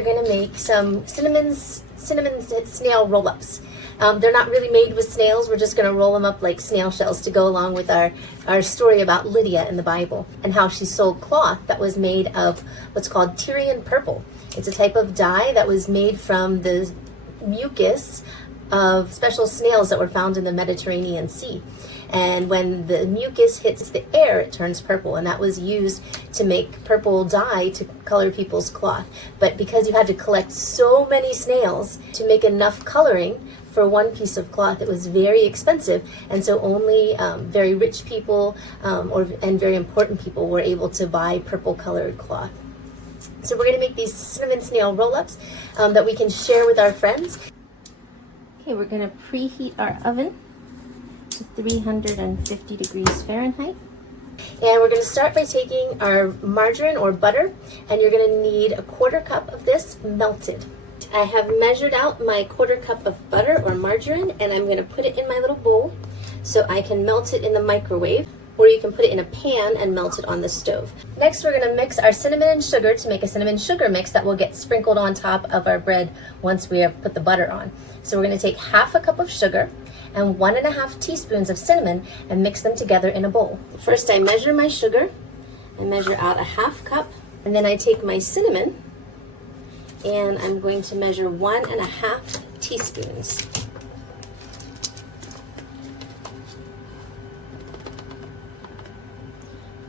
are going to make some cinnamon snail roll-ups. They're not really made with snails. We're just going to roll them up like snail shells to go along with our story about Lydia in the Bible and how she sold cloth that was made of what's called Tyrian purple. It's a type of dye that was made from the mucus of special snails that were found in the Mediterranean Sea. And when the mucus hits the air, it turns purple, and that was used to make purple dye to color people's cloth. But because you had to collect so many snails to make enough coloring for one piece of cloth, it was very expensive, and so only very rich people and very important people were able to buy purple colored cloth. So we're going to make these cinnamon snail roll-ups that we can share with our friends. Okay, we're going to preheat our oven to 350 degrees Fahrenheit. And we're going to start by taking our margarine or butter, and you're going to need a 1/4 cup of this melted. I have measured out my 1/4 cup of butter or margarine, and I'm going to put it in my little bowl so I can melt it in the microwave, or you can put it in a pan and melt it on the stove. Next, we're going to mix our cinnamon and sugar to make a cinnamon sugar mix that will get sprinkled on top of our bread once we have put the butter on. So we're going to take 1/2 cup of sugar and 1½ teaspoons of cinnamon and mix them together in a bowl. First, I measure my sugar. I measure out 1/2 cup, and then I take my cinnamon and I'm going to measure 1½ teaspoons.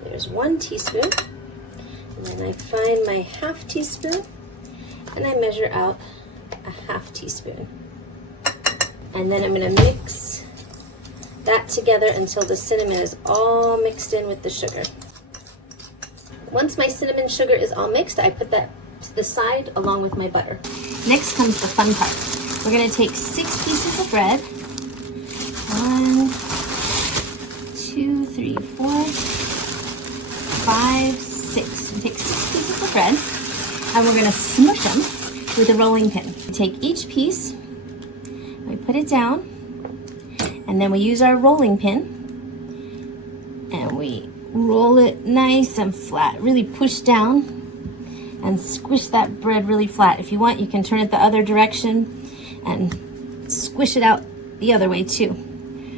There's 1 teaspoon, and then I find my 1/2 teaspoon and I measure out 1/2 teaspoon. And then I'm going to mix that together until the cinnamon is all mixed in with the sugar. Once my cinnamon sugar is all mixed, I put that to the side along with my butter. Next comes the fun part. We're going to take 6 pieces of bread. 1, 2, 3, 4, 5, 6. We take 6 pieces of bread and we're going to smush them with a rolling pin. We take each piece, we put it down, and then we use our rolling pin and we roll it nice and flat. Really push down and squish that bread really flat. If you want, you can turn it the other direction and squish it out the other way too.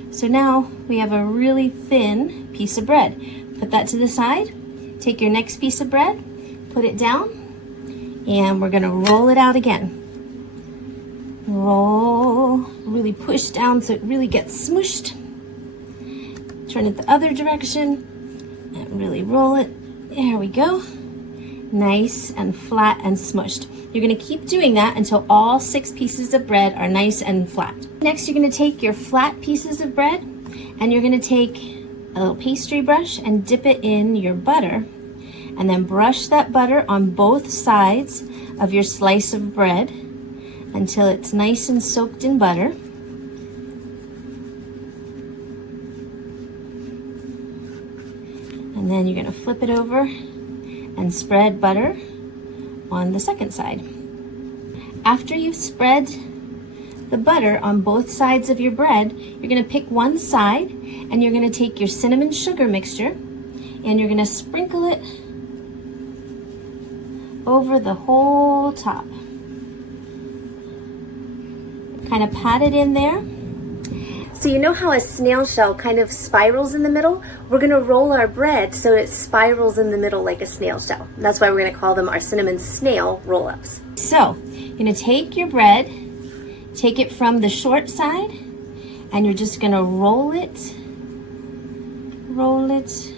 So now we have a really thin piece of bread. Put that to the side. Take your next piece of bread, put it down, and we're gonna roll it out again. Roll, really push down so it really gets smushed. Turn it the other direction and really roll it. There we go. Nice and flat and smushed. You're going to keep doing that until all 6 pieces of bread are nice and flat. Next, you're going to take your flat pieces of bread and you're going to take a little pastry brush and dip it in your butter, and then brush that butter on both sides of your slice of bread until it's nice and soaked in butter. And then you're going to flip it over and spread butter on the second side. After you've spread the butter on both sides of your bread, you're going to pick one side and you're going to take your cinnamon sugar mixture and you're going to sprinkle it over the whole top. Kind of pat it in there. So you know how a snail shell kind of spirals in the middle? We're going to roll our bread so it spirals in the middle like a snail shell. That's why we're going to call them our cinnamon snail roll-ups. So you're going to take your bread, take it from the short side, and you're just going to roll it, roll it,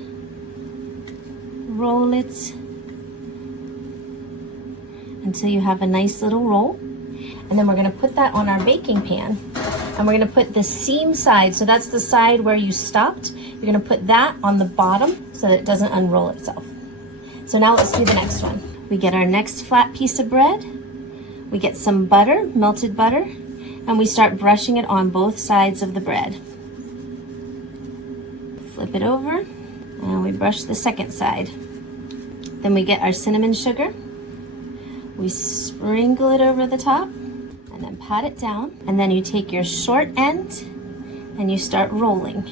roll it, until you have a nice little roll. And then we're going to put that on our baking pan. And we're going to put the seam side, so that's the side where you stopped. You're going to put that on the bottom so that it doesn't unroll itself. So now let's do the next one. We get our next flat piece of bread. We get some butter, melted butter, and we start brushing it on both sides of the bread. Flip it over, and we brush the second side. Then we get our cinnamon sugar. We sprinkle it over the top, and then pat it down, and then you take your short end and you start rolling,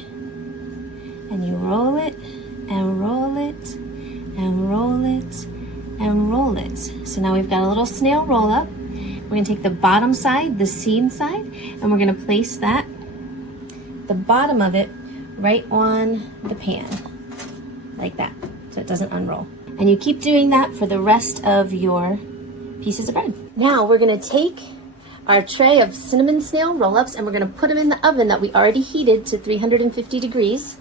and you roll it and roll it and roll it and roll it. So now we've got a little snail roll up. We're gonna take the bottom side, the seam side, and we're gonna place that, the bottom of it, right on the pan, like that, so it doesn't unroll. And you keep doing that for the rest of your pieces of bread. Now we're gonna take our tray of cinnamon snail roll-ups and we're gonna put them in the oven that we already heated to 350 degrees.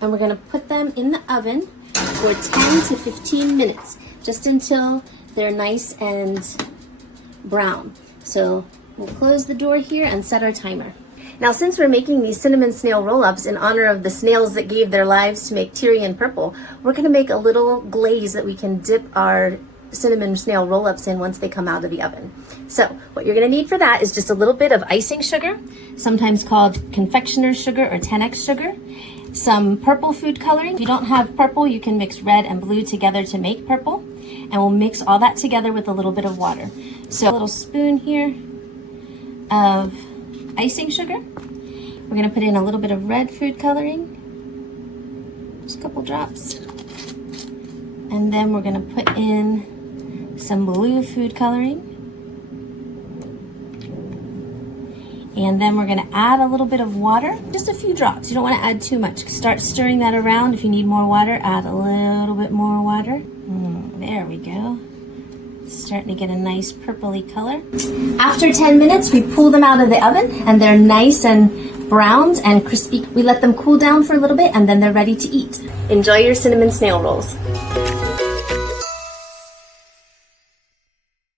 And we're gonna put them in the oven for 10 to 15 minutes, just until they're nice and brown. So we'll close the door here and set our timer. Now, since we're making these cinnamon snail roll-ups in honor of the snails that gave their lives to make Tyrian purple, we're gonna make a little glaze that we can dip our cinnamon snail roll-ups in once they come out of the oven. So what you're gonna need for that is just a little bit of icing sugar, sometimes called confectioner's sugar or 10x sugar, some purple food coloring. If you don't have purple, you can mix red and blue together to make purple, and we'll mix all that together with a little bit of water. So a little spoon here of icing sugar. We're gonna put in a little bit of red food coloring, just a couple drops. And then we're gonna put in some blue food coloring. And then we're gonna add a little bit of water, just a few drops. You don't wanna add too much. Start stirring that around. If you need more water, add a little bit more water. There we go. Starting to get a nice purpley color. After 10 minutes, we pull them out of the oven and they're nice and browned and crispy. We let them cool down for a little bit and then they're ready to eat. Enjoy your cinnamon snail rolls.